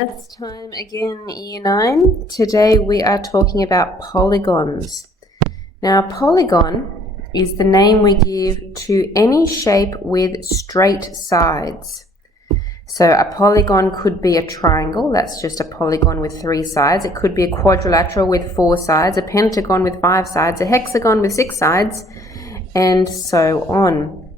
Maths time again, Year 9. Today we are talking about polygons. Now, a polygon is the name we give to any shape with straight sides. So a polygon could be a triangle, that's just a polygon with 3 sides. It could be a quadrilateral with 4 sides, a pentagon with 5 sides, a hexagon with 6 sides, and so on.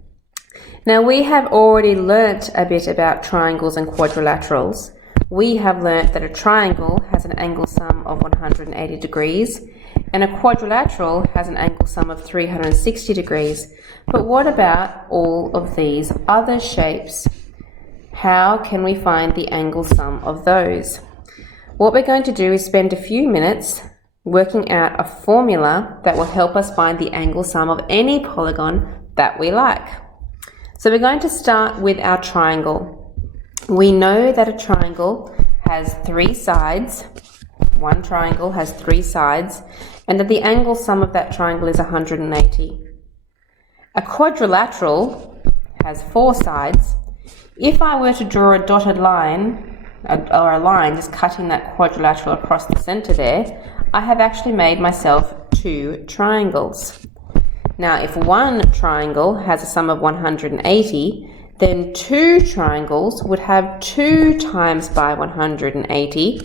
Now, we have already learnt a bit about triangles and quadrilaterals. We have learnt that a triangle has an angle sum of 180 degrees and a quadrilateral has an angle sum of 360 degrees. But what about all of these other shapes? How can we find the angle sum of those? What we're going to do is spend a few minutes working out a formula that will help us find the angle sum of any polygon that we like. So we're going to start with our triangle. We know that a triangle has 3 sides. One triangle has 3 sides, and that the angle sum of that triangle is 180. A quadrilateral has 4 sides. If I were to draw a dotted line, or a line just cutting that quadrilateral across the center there, I have actually made myself 2 triangles. Now, if one triangle has a sum of 180, then 2 triangles would have 2 times by 180,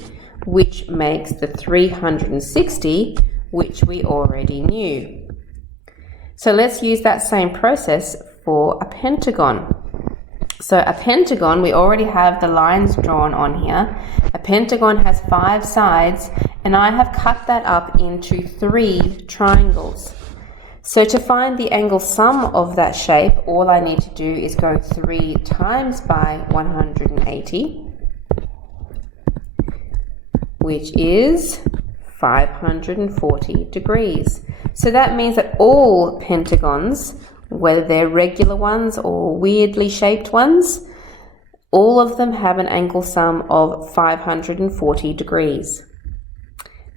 which makes the 360, which we already knew. So let's use that same process for a pentagon. So a pentagon, we already have the lines drawn on here. A pentagon has 5 sides, and I have cut that up into 3 triangles. So to find the angle sum of that shape, all I need to do is go 3 times by 180, which is 540 degrees. So that means that all pentagons, whether they're regular ones or weirdly shaped ones, all of them have an angle sum of 540 degrees.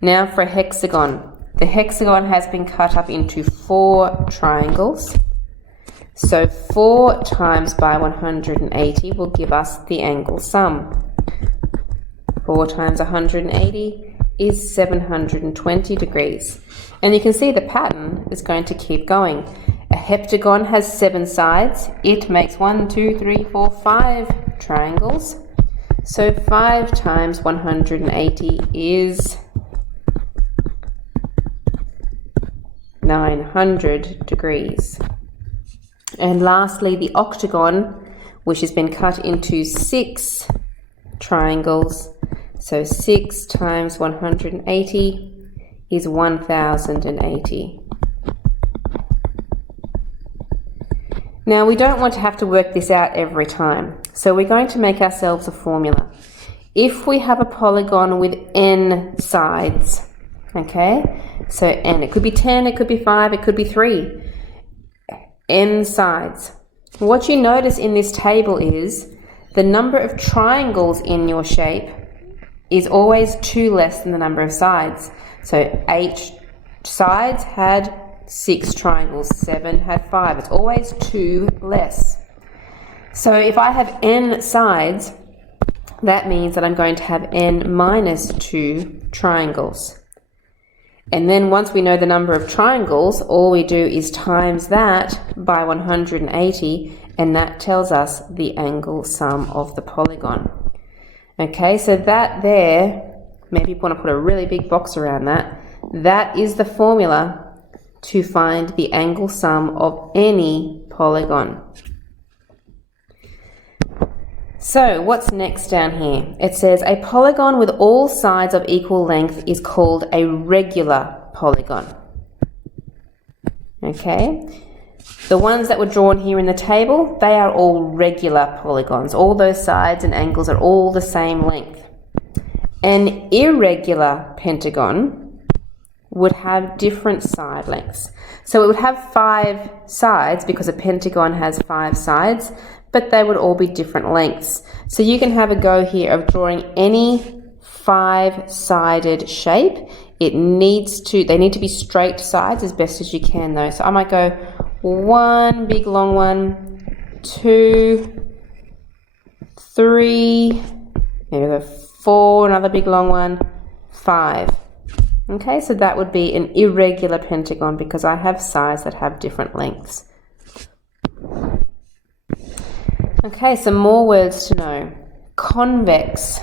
Now for a hexagon. The hexagon has been cut up into 4 triangles. So 4 times by 180 will give us the angle sum. 4 times 180 is 720 degrees. And you can see the pattern is going to keep going. A heptagon has 7 sides. It makes 1, 2, 3, 4, 5 triangles. So 5 times 180 is 900 degrees. And lastly, the octagon, which has been cut into 6 triangles. So 6 times 180 is 1080. Now, we don't want to have to work this out every time, so we're going to make ourselves a formula. If we have a polygon with n sides, okay, so n, it could be 10, it could be 5, it could be 3, n sides. What you notice in this table is the number of triangles in your shape is always 2 less than the number of sides. So 8 sides had 6 triangles, 7 had 5. It's always 2 less. So if I have n sides, that means that I'm going to have n minus 2 triangles. And then once we know the number of triangles, all we do is times that by 180, and that tells us the angle sum of the polygon. Okay, so that there, maybe you want to put a really big box around that, that is the formula to find the angle sum of any polygon. So what's next down here? It says a polygon with all sides of equal length is called a regular polygon. Okay, the ones that were drawn here in the table, they are all regular polygons. All those sides and angles are all the same length. An irregular pentagon would have different side lengths. So it would have 5 sides because a pentagon has 5 sides, but they would all be different lengths. So you can have a go here of drawing any 5-sided shape. They need to be straight sides as best as you can though. So I might go 1 big long one, 2, 3, There we go, 4, another big long one, 5. Okay, so that would be an irregular pentagon because I have sides that have different lengths. Okay, some more words to know. Convex.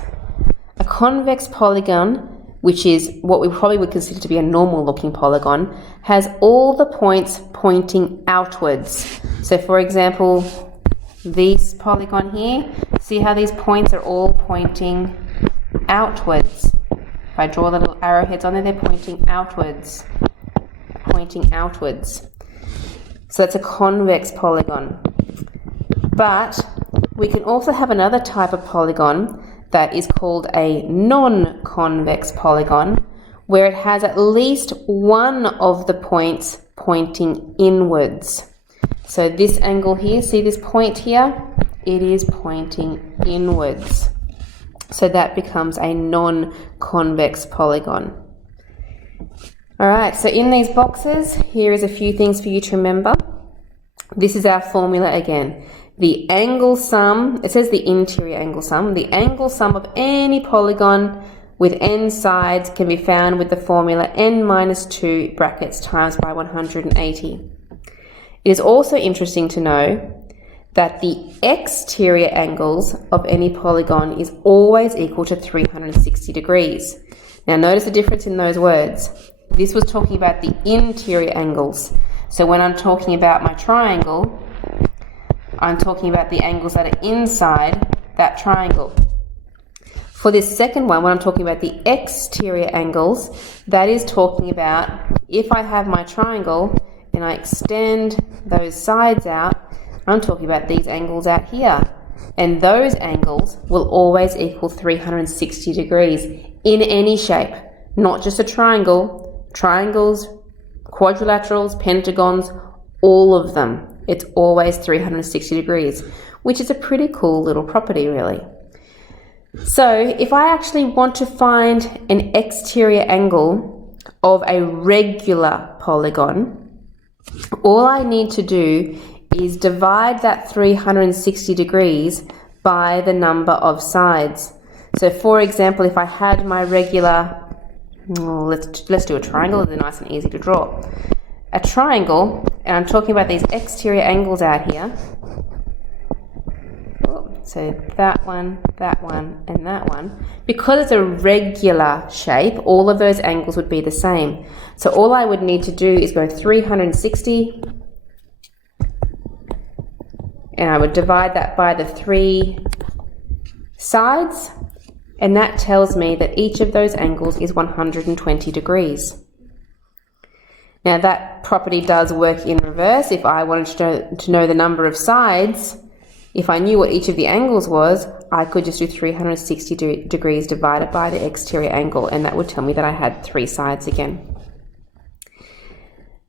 A convex polygon, which is what we probably would consider to be a normal looking polygon, has all the points pointing outwards. So for example, this polygon here, see how these points are all pointing outwards. If I draw the little arrowheads on there, they're pointing outwards. Pointing outwards. So that's a convex polygon. But we can also have another type of polygon that is called a non-convex polygon, where it has at least one of the points pointing inwards. So this angle here, see this point here? It is pointing inwards. So that becomes a non-convex polygon. All right, so in these boxes, here is a few things for you to remember. This is our formula again. The angle sum, it says the interior angle sum. The angle sum of any polygon with n sides can be found with the formula n minus 2 brackets times by 180. It is also interesting to know that the exterior angles of any polygon is always equal to 360 degrees. Now notice the difference in those words. This was talking about the interior angles. So when I'm talking about my triangle, I'm talking about the angles that are inside that triangle. For this second one, when I'm talking about the exterior angles, that is talking about if I have my triangle and I extend those sides out, I'm talking about these angles out here. And those angles will always equal 360 degrees in any shape, not just a triangle. Triangles, quadrilaterals, pentagons, all of them. It's always 360 degrees, which is a pretty cool little property, really. So if I actually want to find an exterior angle of a regular polygon, all I need to do is divide that 360 degrees by the number of sides. So for example, if I had my regular, let's do a triangle, they're nice and easy to draw. A triangle, and I'm talking about these exterior angles out here. So that one, and that one. Because it's a regular shape, all of those angles would be the same. So all I would need to do is go 360, and I would divide that by the 3 sides, and that tells me that each of those angles is 120 degrees. Now that property does work in reverse. If I wanted to know the number of sides, if I knew what each of the angles was, I could just do 360 degrees divided by the exterior angle, and that would tell me that I had 3 sides again.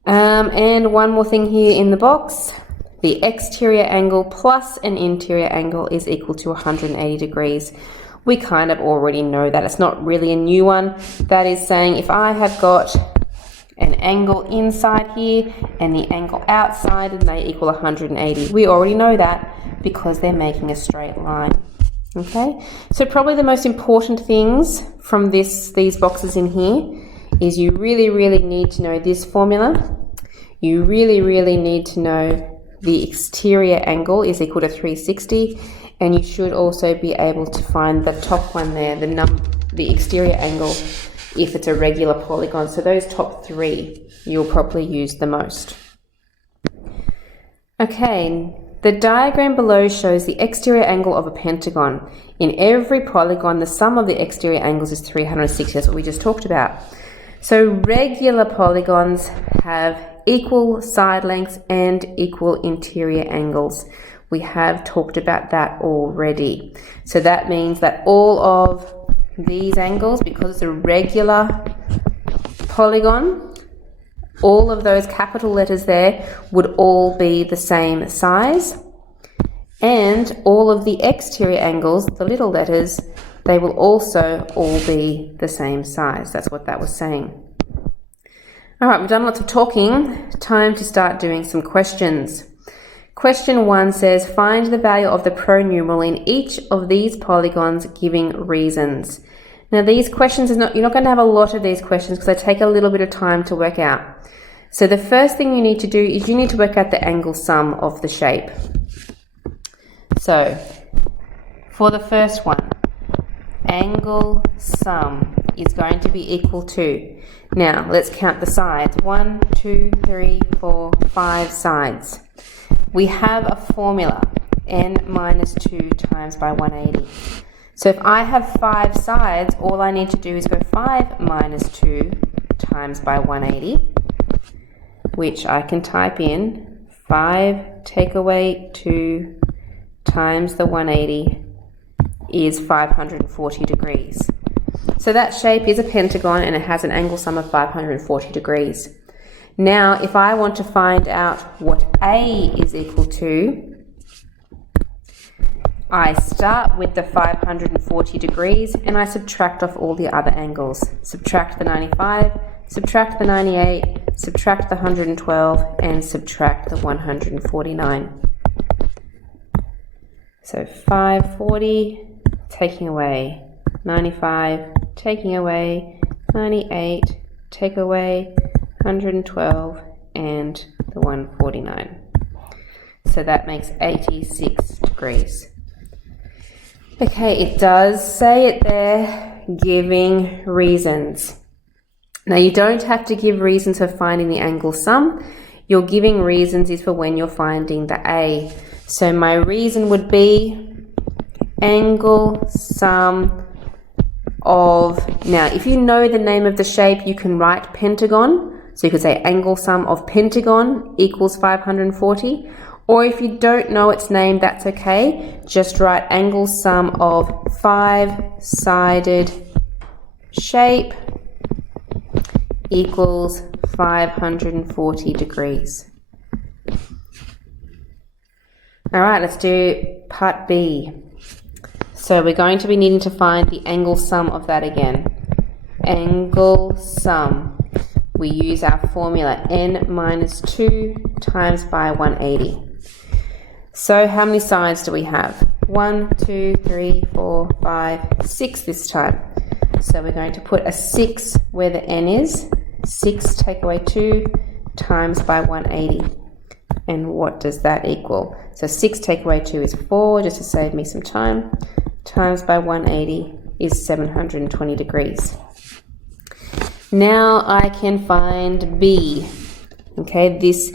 And one more thing here in the box. The exterior angle plus an interior angle is equal to 180 degrees. We kind of already know that. It's not really a new one. That is saying if I have got an angle inside here and the angle outside, and they equal 180. We already know that because they're making a straight line. Okay, so probably the most important things from these boxes in here is you really need to know this formula. You really need to know the exterior angle is equal to 360, and you should also be able to find the top one there, the exterior angle, if it's a regular polygon. So those top 3 you'll probably use the most. Okay, the diagram below shows the exterior angle of a pentagon. In every polygon, the sum of the exterior angles is 360. That's what we just talked about. So regular polygons have equal side lengths and equal interior angles. We have talked about that already. So that means that all of these angles, because it's a regular polygon, all of those capital letters there would all be the same size, and all of the exterior angles, the little letters, they will also all be the same size. That's what that was saying. All right, we've done lots of talking. Time to start doing some questions. Question 1 says, find the value of the pronumeral in each of these polygons giving reasons. Now these questions, you're not going to have a lot of these questions because they take a little bit of time to work out. So the first thing you need to do is you need to work out the angle sum of the shape. So for the first one, angle sum is going to be equal to, now let's count the sides, 1, 2, 3, 4, 5 sides. We have a formula, n minus 2 times by 180. So if I have 5 sides, all I need to do is go 5 minus 2 times by 180, which I can type in 5 take away 2 times the 180 is 540 degrees. So that shape is a pentagon and it has an angle sum of 540 degrees. Now, if I want to find out what A is equal to, I start with the 540 degrees and I subtract off all the other angles. Subtract the 95, subtract the 98, subtract the 112, and subtract the 149. So 540, taking away 95, taking away 98, take away 112 and the 149. So that makes 86 degrees. Okay, it does say it there, giving reasons. Now you don't have to give reasons for finding the angle sum. Your giving reasons is for when you're finding the A. So my reason would be angle sum of, now if you know the name of the shape, you can write pentagon. So you could say angle sum of pentagon equals 540. Or if you don't know its name, that's okay. Just write angle sum of 5-sided shape equals 540 degrees. All right, let's do part B. So we're going to be needing to find the angle sum of that again. Angle sum. We use our formula n minus 2 times by 180. So how many sides do we have? 1, 2, 3, 4, 5, 6 this time. So we're going to put a 6 where the n is. 6 take away 2 times by 180. And what does that equal? So 6 take away 2 is 4, just to save me some time. Times by 180 is 720 degrees. Now I can find B. Okay, this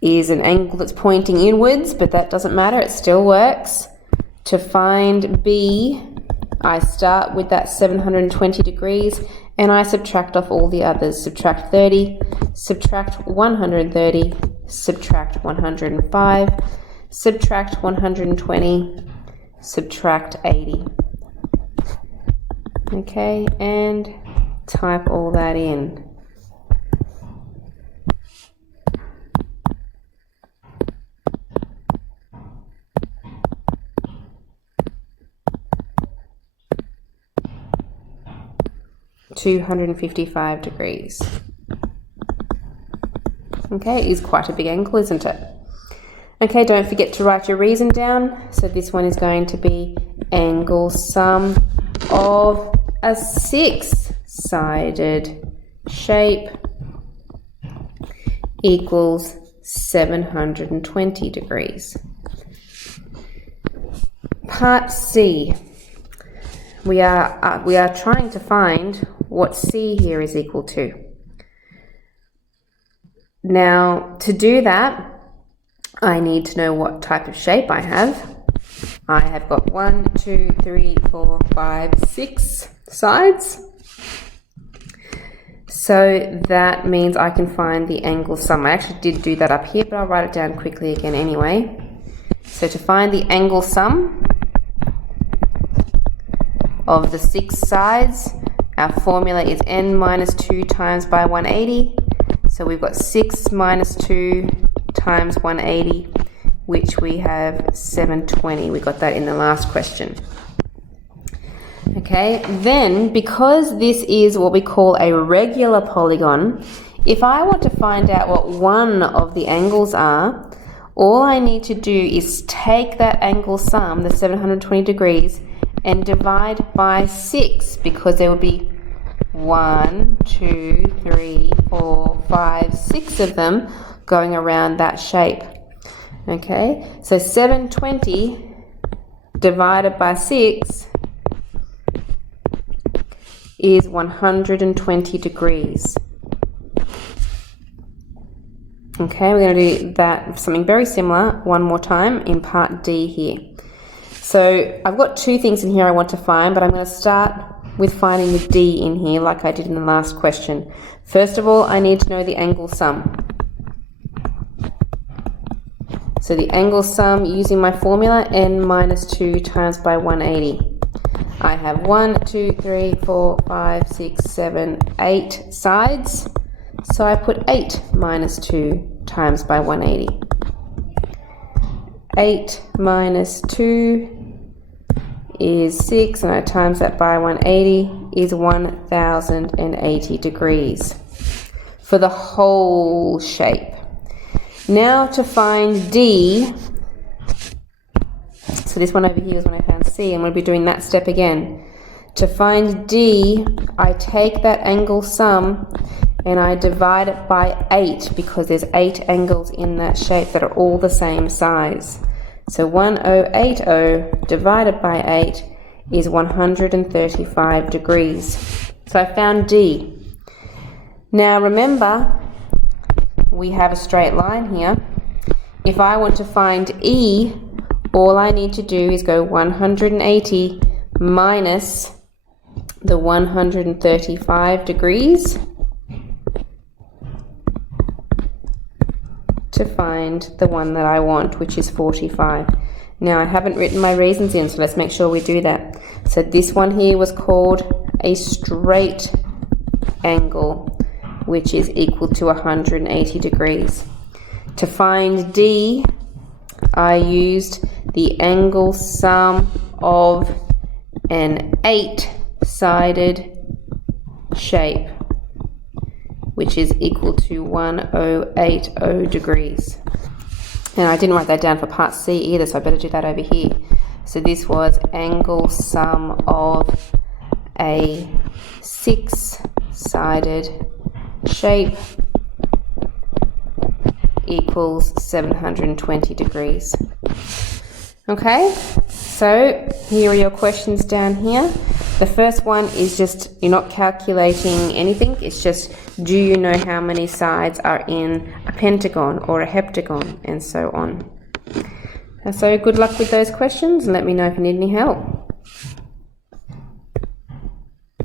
is an angle that's pointing inwards, but that doesn't matter, it still works. To find B, I start with that 720 degrees and I subtract off all the others. Subtract 30, subtract 130, subtract 105, subtract 120, subtract 80. Okay, and type all that in. $255 degrees. Okay, it is quite a big angle, isn't it? Okay, don't forget to write your reason down. So this one is going to be angle sum of a 6-sided shape equals 720 degrees. Part C. We are trying to find what C here is equal to. Now, to do that, I need to know what type of shape I have. I have got 1, 2, 3, 4, 5, 6 sides. So that means I can find the angle sum. I actually did do that up here, but I'll write it down quickly again anyway. So to find the angle sum of the 6 sides, our formula is n minus 2 times by 180. So we've got 6 minus 2 times 180, which we have 720. We got that in the last question. Okay, then because this is what we call a regular polygon, if I want to find out what one of the angles are, all I need to do is take that angle sum, the 720 degrees, and divide by 6, because there will be 1, 2, 3, 4, 5, 6 of them going around that shape. Okay, so 720 divided by 6 is 120 degrees. Okay, we're going to do that, something very similar, one more time in part D here. So I've got two things in here I want to find, but I'm going to start with finding the D in here like I did in the last question. First of all, I need to know the angle sum. So the angle sum, using my formula, n minus 2 times by 180. I have 1, 2, 3, 4, 5, 6, 7, 8 sides. So I put 8 minus 2 times by 180. 8 minus 2 is 6, and I times that by 180 is 1080 degrees for the whole shape. Now to find D, so this one over here is when I found C, and we'll be doing that step again. To find D, I take that angle sum and I divide it by 8, because there's 8 angles in that shape that are all the same size. So 1080 divided by 8 is 135 degrees. So I found D. Now remember, we have a straight line here. If I want to find E, all I need to do is go 180 minus the 135 degrees to find the one that I want, which is 45. Now I haven't written my reasons in, so let's make sure we do that. So this one here was called a straight angle, which is equal to 180 degrees. To find D, I used the angle sum of an 8-sided shape, which is equal to 1080 degrees. And I didn't write that down for part C either, so I better do that over here. So this was angle sum of a 6-sided shape equals 720 degrees. Okay, so here are your questions down here. The first one is just, you're not calculating anything, it's just, do you know how many sides are in a pentagon or a heptagon, and so on. And so good luck with those questions, and let me know if you need any help.